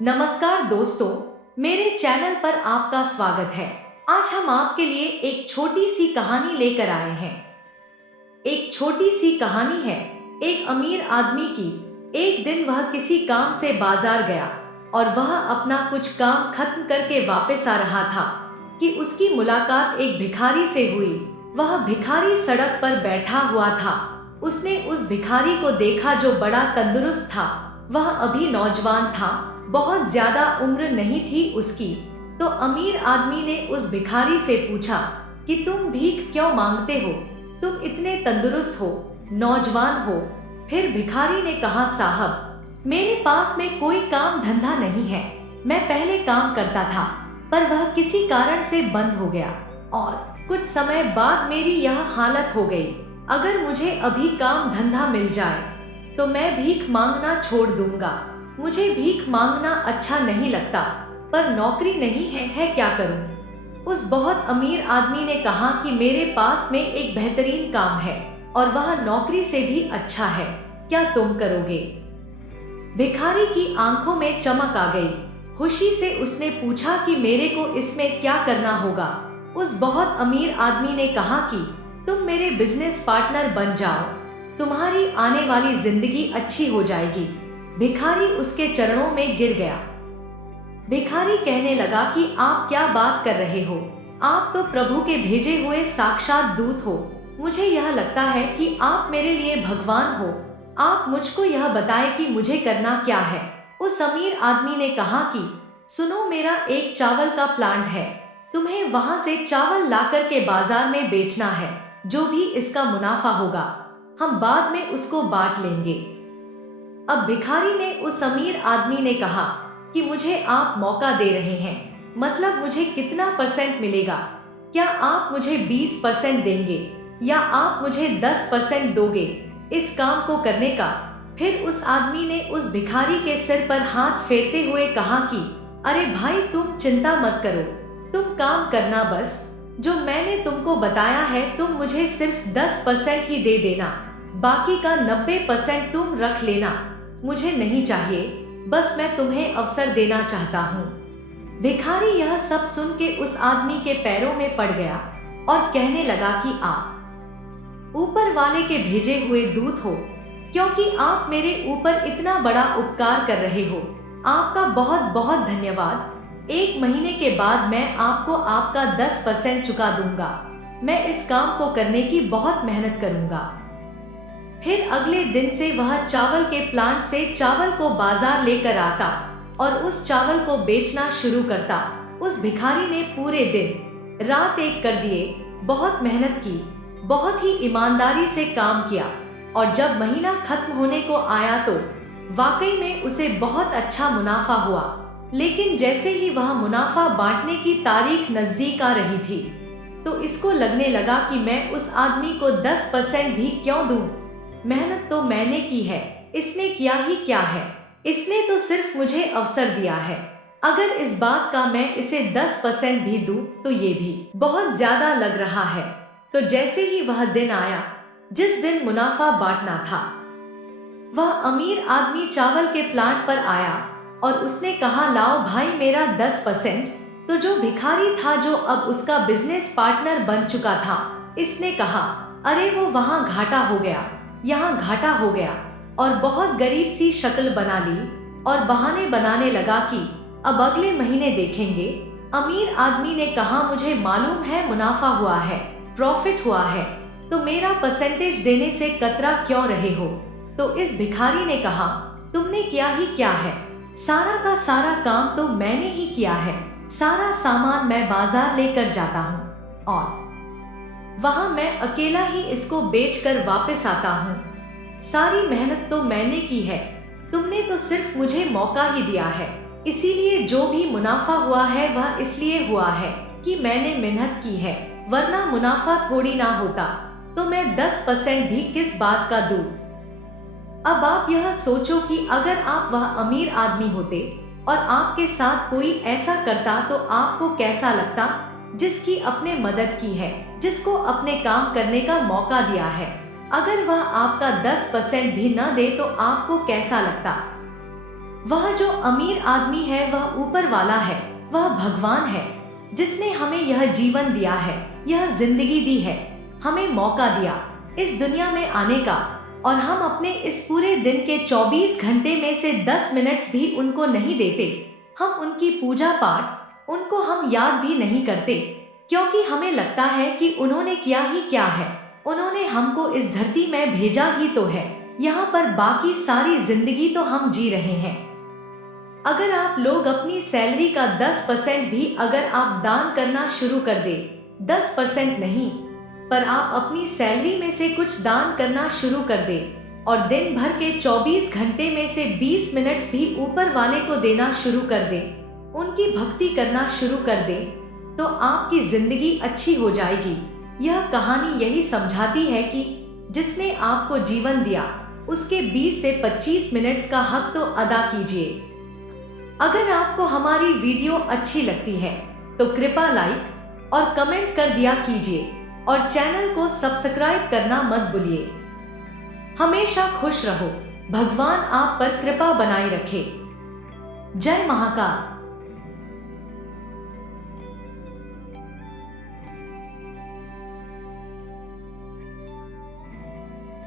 नमस्कार दोस्तों, मेरे चैनल पर आपका स्वागत है। आज हम आपके लिए एक छोटी सी कहानी लेकर आए हैं। एक छोटी सी कहानी है एक अमीर आदमी की। एक दिन वह किसी काम से बाजार गया और वह अपना कुछ काम खत्म करके वापस आ रहा था कि उसकी मुलाकात एक भिखारी से हुई। वह भिखारी सड़क पर बैठा हुआ था। उसने उस भिखारी को देखा जो बड़ा तंदुरुस्त था। वह अभी नौजवान था, बहुत ज्यादा उम्र नहीं थी उसकी। तो अमीर आदमी ने उस भिखारी से पूछा कि तुम भीख क्यों मांगते हो? तुम इतने तंदुरुस्त हो, नौजवान हो। फिर भिखारी ने कहा, साहब, मेरे पास में कोई काम धंधा नहीं है। मैं पहले काम करता था पर वह किसी कारण से बंद हो गया और कुछ समय बाद मेरी यह हालत हो गई। अगर मुझे अभी काम धंधा मिल जाए तो मैं भीख मांगना छोड़ दूंगा। मुझे भीख मांगना अच्छा नहीं लगता, पर नौकरी नहीं है क्या करूं? उस बहुत अमीर आदमी ने कहा कि मेरे पास में एक बेहतरीन काम है और वह नौकरी से भी अच्छा है। क्या तुम करोगे? भिखारी की आंखों में चमक आ गई। खुशी से उसने पूछा कि मेरे को इसमें क्या करना होगा? उस बहुत अमीर आदमी ने कहा कि तुम मेरे बिजनेस पार्टनर बन जाओ, तुम्हारी आने वाली जिंदगी अच्छी हो जाएगी। भिखारी उसके चरणों में गिर गया। भिखारी कहने लगा कि आप क्या बात कर रहे हो? आप तो प्रभु के भेजे हुए साक्षात दूत हो। मुझे यह लगता है कि आप मेरे लिए भगवान हो। आप मुझको यह बताएं कि मुझे करना क्या है। उस अमीर आदमी ने कहा कि सुनो, मेरा एक चावल का प्लांट है। तुम्हें वहां से चावल लाकर के बाजार में बेचना है। जो भी इसका मुनाफा होगा हम बाद में उसको बांट लेंगे। अब भिखारी ने उस अमीर आदमी ने कहा कि मुझे आप मौका दे रहे हैं, मतलब मुझे कितना परसेंट मिलेगा? क्या आप मुझे 20% देंगे या आप मुझे 10% दोगे इस काम को करने का? फिर उस आदमी ने उस भिखारी के सिर पर हाथ फेरते हुए कहा कि अरे भाई, तुम चिंता मत करो, तुम काम करना बस। जो मैंने तुमको बताया है तुम मुझे सिर्फ 10% ही दे देना, बाकी का 90% तुम रख लेना। मुझे नहीं चाहिए, बस मैं तुम्हें अवसर देना चाहता हूँ। भिखारी यह सब सुन के उस आदमी के पैरों में पड़ गया और कहने लगा कि आप ऊपर वाले के भेजे हुए दूत हो, क्योंकि आप मेरे ऊपर इतना बड़ा उपकार कर रहे हो। आपका बहुत बहुत धन्यवाद। 1 महीने के बाद मैं आपको आपका 10% चुका दूंगा। मैं इस काम को करने की बहुत मेहनत करूंगा। फिर अगले दिन से वह चावल के प्लांट से चावल को बाजार लेकर आता और उस चावल को बेचना शुरू करता। उस भिखारी ने पूरे दिन रात एक कर दिए, बहुत मेहनत की, बहुत ही ईमानदारी से काम किया और जब महीना खत्म होने को आया तो वाकई में उसे बहुत अच्छा मुनाफा हुआ। लेकिन जैसे ही वह मुनाफा बांटने की तारीख नजदीक आ रही थी तो इसको लगने लगा कि मैं उस आदमी को 10% भी क्यों दूं? मेहनत तो मैंने की है, इसने किया ही क्या है? इसने तो सिर्फ मुझे अवसर दिया है। अगर इस बात का मैं इसे 10% भी दूं तो ये भी बहुत ज्यादा लग रहा है। तो जैसे ही वह दिन आया जिस दिन मुनाफा बांटना था, वह अमीर आदमी चावल के प्लांट पर आया और उसने कहा, लाओ भाई मेरा 10%। तो जो भिखारी था, जो अब उसका बिजनेस पार्टनर बन चुका था, इसने कहा, अरे वो वहां घाटा हो गया, यहाँ घाटा हो गया, और बहुत गरीब सी शक्ल बना ली और बहाने बनाने लगा कि अब अगले महीने देखेंगे। अमीर आदमी ने कहा, मुझे मालूम है मुनाफा हुआ है, प्रॉफिट हुआ है, तो मेरा परसेंटेज देने से कतरा क्यों रहे हो? तो इस भिखारी ने कहा, तुमने किया ही क्या है? सारा का सारा काम तो मैंने ही किया है। सारा सामान मैं बाजार लेकर जाता हूँ और वहां मैं अकेला ही इसको बेचकर वापस आता हूँ। सारी मेहनत तो मैंने की है, तुमने तो सिर्फ मुझे मौका ही दिया है। इसीलिए जो भी मुनाफा हुआ है वह इसलिए हुआ है कि मैंने मेहनत की है, वरना मुनाफा थोड़ी ना होता। तो मैं 10% भी किस बात का दूं? अब आप यह सोचो कि अगर आप वह अमीर आदमी होते और आपके साथ कोई ऐसा करता तो आपको कैसा लगता? जिसकी अपने मदद की है, जिसको अपने काम करने का मौका दिया है, अगर वह आपका 10% भी न दे तो आपको कैसा लगता? वह जो अमीर आदमी है वह ऊपर वाला है, वह भगवान है जिसने हमें यह जीवन दिया है, यह जिंदगी दी है, हमें मौका दिया इस दुनिया में आने का, और हम अपने इस पूरे दिन के 24 घंटे में से 10 मिनट्स भी उनको नहीं देते। हम उनकी पूजा पाठ, उनको हम याद भी नहीं करते, क्योंकि हमें लगता है कि उन्होंने किया ही क्या है, उन्होंने हमको इस धरती में भेजा ही तो है, यहाँ पर बाकी सारी जिंदगी तो हम जी रहे हैं। अगर आप लोग अपनी सैलरी का 10% भी अगर आप दान करना शुरू कर दे, 10% नहीं, पर आप अपनी सैलरी में से कुछ दान करना शुरू कर दे और दिन भर के 24 घंटे में से 20 मिनट्स भी ऊपर वाले को देना शुरू कर दे, उनकी भक्ति करना शुरू कर दे, तो आपकी जिंदगी अच्छी हो जाएगी। यह कहानी यही समझाती है कि जिसने आपको जीवन दिया उसके 20 से 25 मिनट्स का हक तो अदा कीजिए। अगर आपको हमारी वीडियो अच्छी लगती है तो कृपया लाइक और कमेंट कर दिया कीजिए और चैनल को सब्सक्राइब करना मत भूलिए। हमेशा खुश रहो, भगवान आप पर कृपा बनाए रखे। जय महाकाल।